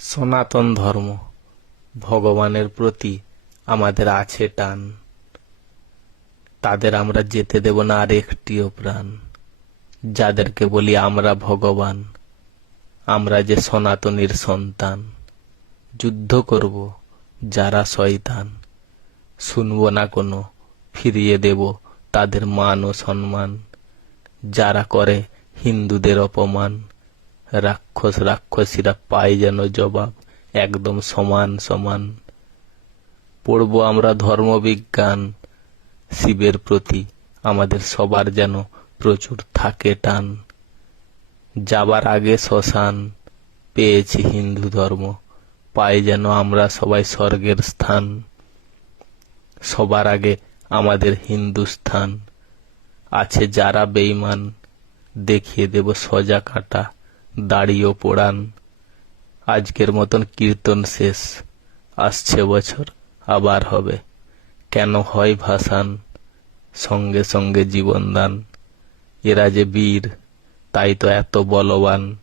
সনাতন ধর্ম, ভগবানের প্রতি আমাদের আছে টান, তাদের আমরা যেতে দেব না আর একটিও প্রাণ। যাদেরকে বলি আমরা ভগবান, আমরা যে সনাতনীর সন্তান। যুদ্ধ করব যারা শয়তান, শুনব না কোনো, ফিরিয়ে দেব তাদের মান ও সম্মান। যারা করে হিন্দুদের অপমান, রাক্ষস রাক্ষসীরা পায় যেন জবাব একদম সমান সমান। পড়ব আমরা ধর্মবিজ্ঞান, শিবের প্রতি আমাদের সবার যেন প্রচুর থাকে টান। যাবার আগে শ্মশান, পেয়েছি হিন্দু ধর্ম, পাই যেন আমরা সবাই স্বর্গের স্থান। সবার আগে আমাদের হিন্দুস্থান, আছে যারা বেঈমান, দেখিয়ে দেব সোজা কাঁটা, দাড়িও পোড়ান। আজকের মতন কীর্তন শেষ, আসছে বছর আবার হবে। কেন হয় ভাসান, সঙ্গে সঙ্গে জীবনদান। এরা যে বীর, তাই তো এত বলবান।